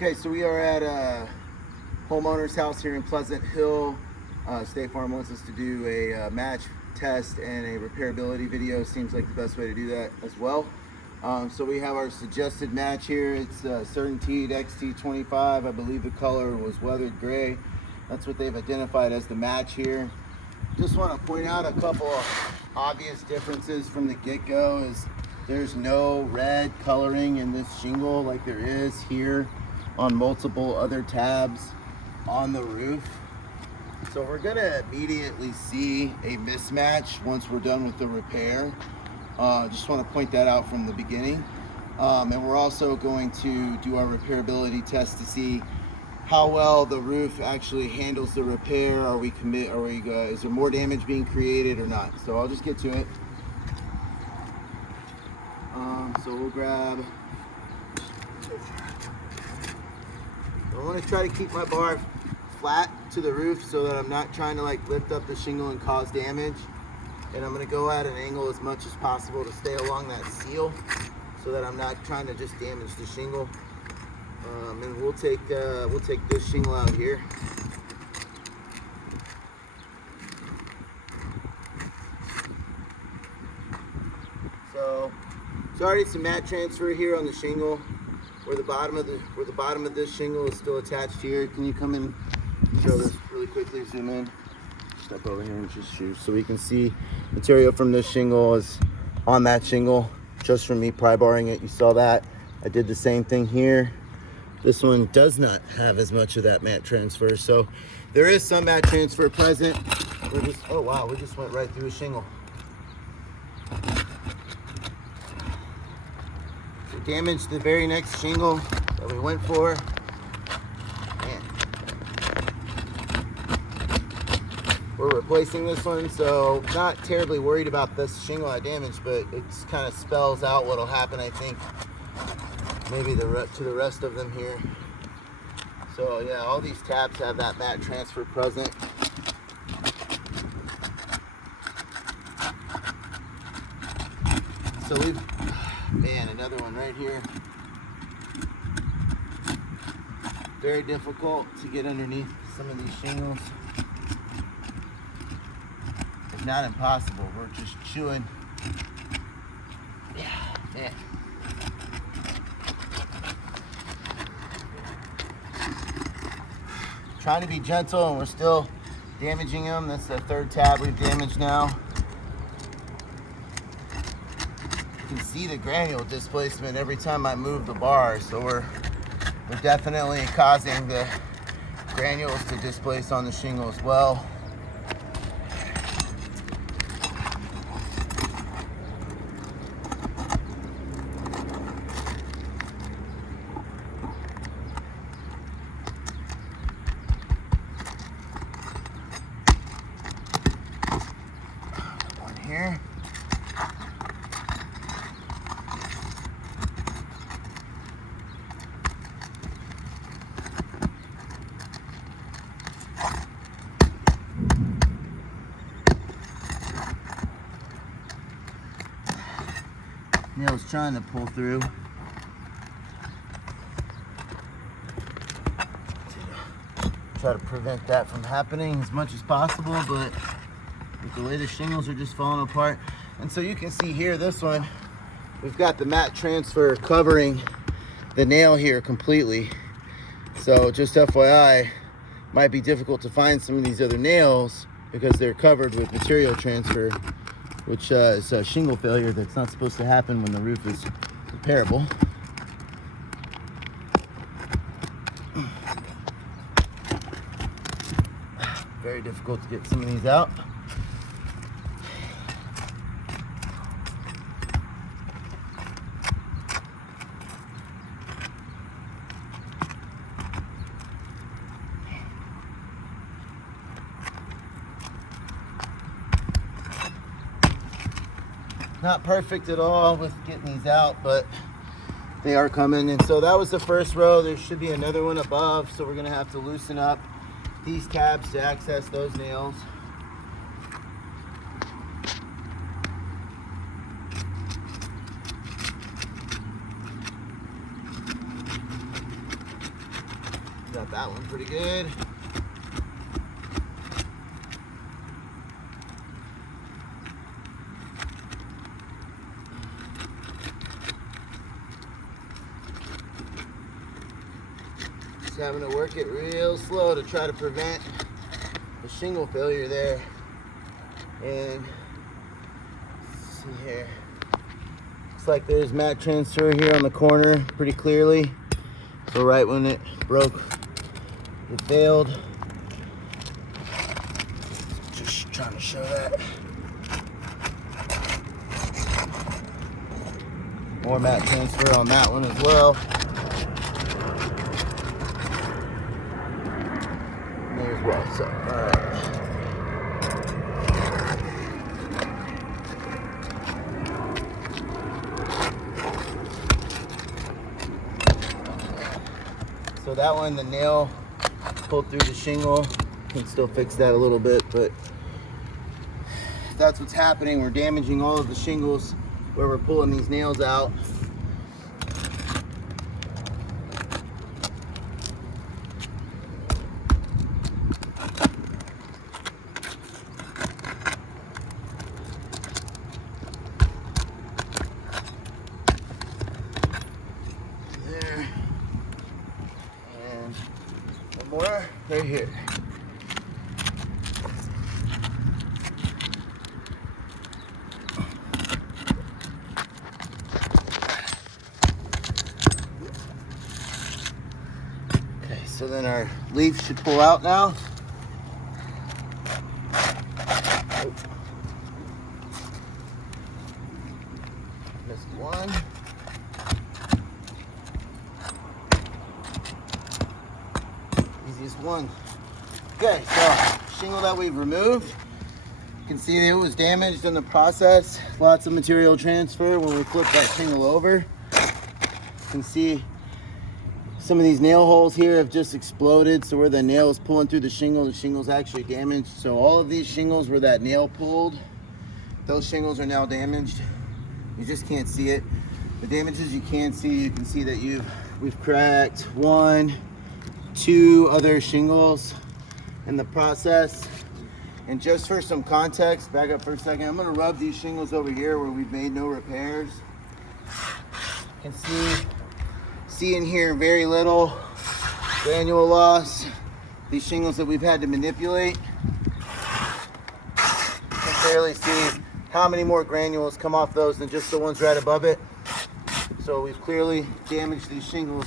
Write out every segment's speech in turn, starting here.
Okay, so we are at a homeowner's house here in Pleasant Hill. State Farm wants us to do a match test and a repairability video. Seems like the best way to do that as well. So we have our suggested match here. It's Certainteed XT25. I believe the color was weathered gray. That's what they've identified as the match here. Just want to point out a couple of obvious differences from the get-go. Is there's no red coloring in this shingle like there is here on multiple other tabs on the roof. So we're gonna immediately see a mismatch once we're done with the repair. Just want to point that out from the beginning. And we're also going to do our repairability test to see how well the roof actually handles the repair. Is there more damage being created or not? So I'll just get to it. So we'll grab. I want to try to keep my bar flat to the roof so that I'm not trying to lift up the shingle and cause damage. And I'm going to go at an angle as much as possible to stay along that seal so that I'm not trying to just damage the shingle. And we'll take this shingle out here. So there's already some mat transfer here on the shingle. Where the bottom of this shingle is still attached here. Can you come in and show this really quickly? Zoom in. Step over here and just shoot so we can see material from this shingle is on that shingle just from me pry barring it. You saw that. I did the same thing here. This one does not have as much of that mat transfer, so there is some mat transfer present. Oh wow, we just went right through a shingle. Damaged the very next shingle that we went for. Man. We're replacing this one, so not terribly worried about this shingle I damaged, but it kind of spells out what'll happen, I think, maybe to the rest of them here. So yeah, all these tabs have that mat transfer present. So man, another one right here. Very difficult to get underneath some of these shingles. It's not impossible. We're just chewing. Yeah, man. Trying to be gentle, and we're still damaging them. That's the third tab we've damaged now. You can see the granule displacement every time I move the bar, so we're definitely causing the granules to displace on the shingle as well. One here. Nail's trying to pull through. Try to prevent that from happening as much as possible, but with the way the shingles are just falling apart. And so you can see here, this one, we've got the mat transfer covering the nail here completely. So just FYI, might be difficult to find some of these other nails because they're covered with material transfer, which is a shingle failure that's not supposed to happen when the roof is repairable. Very difficult to get some of these out. Not perfect at all with getting these out, but they are coming. And so that was the first row. There should be another one above, so we're gonna have to loosen up these tabs to access those nails. Got that one pretty good. Just having to work it real slow to try to prevent the shingle failure there. And let's see here. Looks like there's mat transfer here on the corner pretty clearly. So right when it broke, it failed. Just trying to show that. More mat transfer on that one as well. And there as well. So, all right. So that one, the nail pulled through the shingle. Can still fix that a little bit, but if that's what's happening, we're damaging all of the shingles where we're pulling these nails out. There. And one more right here. Okay, so then our leaf should pull out now. Oh. Missed one. Easiest one. Okay, so shingle that we've removed. You can see it was damaged in the process. Lots of material transfer when we flip that shingle over. You can see some of these nail holes here have just exploded. So where the nail is pulling through the shingle's actually damaged. So all of these shingles where that nail pulled, those shingles are now damaged. You just can't see it. The damages you can see that we've cracked 1, 2 other shingles in the process. And just for some context, back up for a second, I'm gonna rub these shingles over here where we've made no repairs. You can see in here very little granule loss. These shingles that we've had to manipulate, you can barely see how many more granules come off those than just the ones right above it. So we've clearly damaged these shingles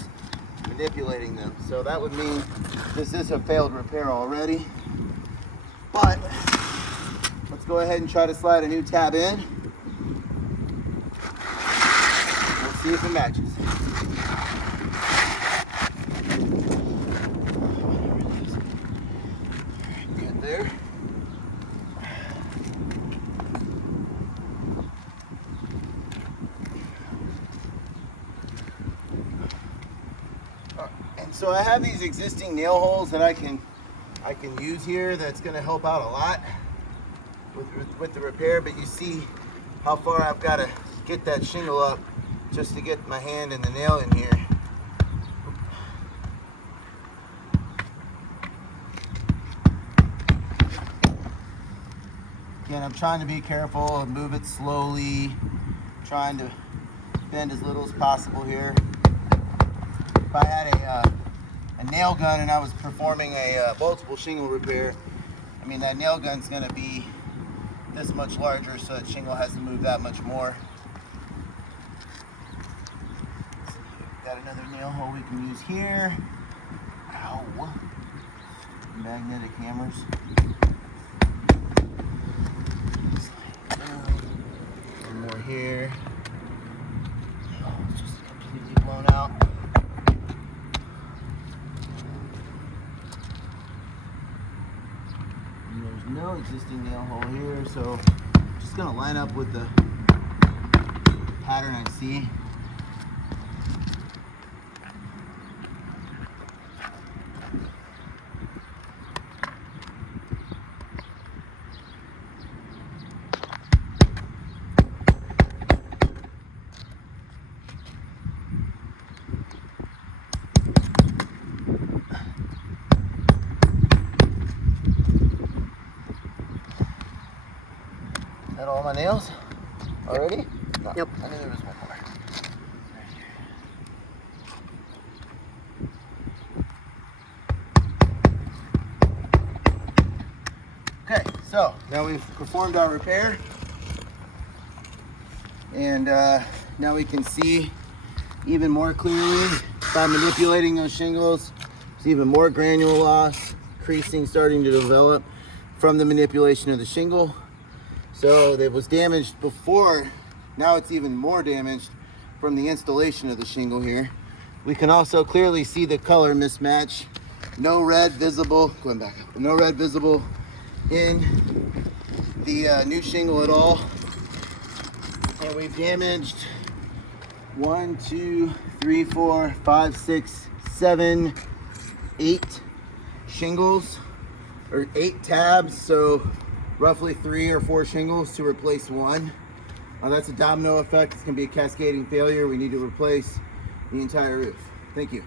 manipulating them. So that would mean this is a failed repair already. But let's go ahead and try to slide a new tab in. We'll see if it matches. Good there. And so I have these existing nail holes that I can use here. That's going to help out a lot with the repair. But you see how far I've got to get that shingle up just to get my hand and the nail in here. Again, I'm trying to be careful and move it slowly, trying to bend as little as possible here. If I had a nail gun and I was performing a multiple shingle repair, I mean, that nail gun's going to be this much larger, so that shingle has to move that much more. Got another nail hole we can use here. Ow. Magnetic hammers. One more here. Oh, it's just completely blown out. And there's no existing nail hole here, so I'm just gonna line up with the pattern I see. Got all my nails already? No, Nope. I knew there was one more. Okay, so now we've performed our repair, and now we can see even more clearly by manipulating those shingles. There's even more granule loss, creasing starting to develop from the manipulation of the shingle. So it was damaged before, now it's even more damaged from the installation of the shingle here. We can also clearly see the color mismatch. No red visible, going back up, no red visible in the new shingle at all. And we've damaged 1, 2, 3, 4, 5, 6, 7, 8 shingles, or 8 tabs, so roughly 3 or 4 shingles to replace one. That's a domino effect. It's going to be a cascading failure. We need to replace the entire roof. Thank you.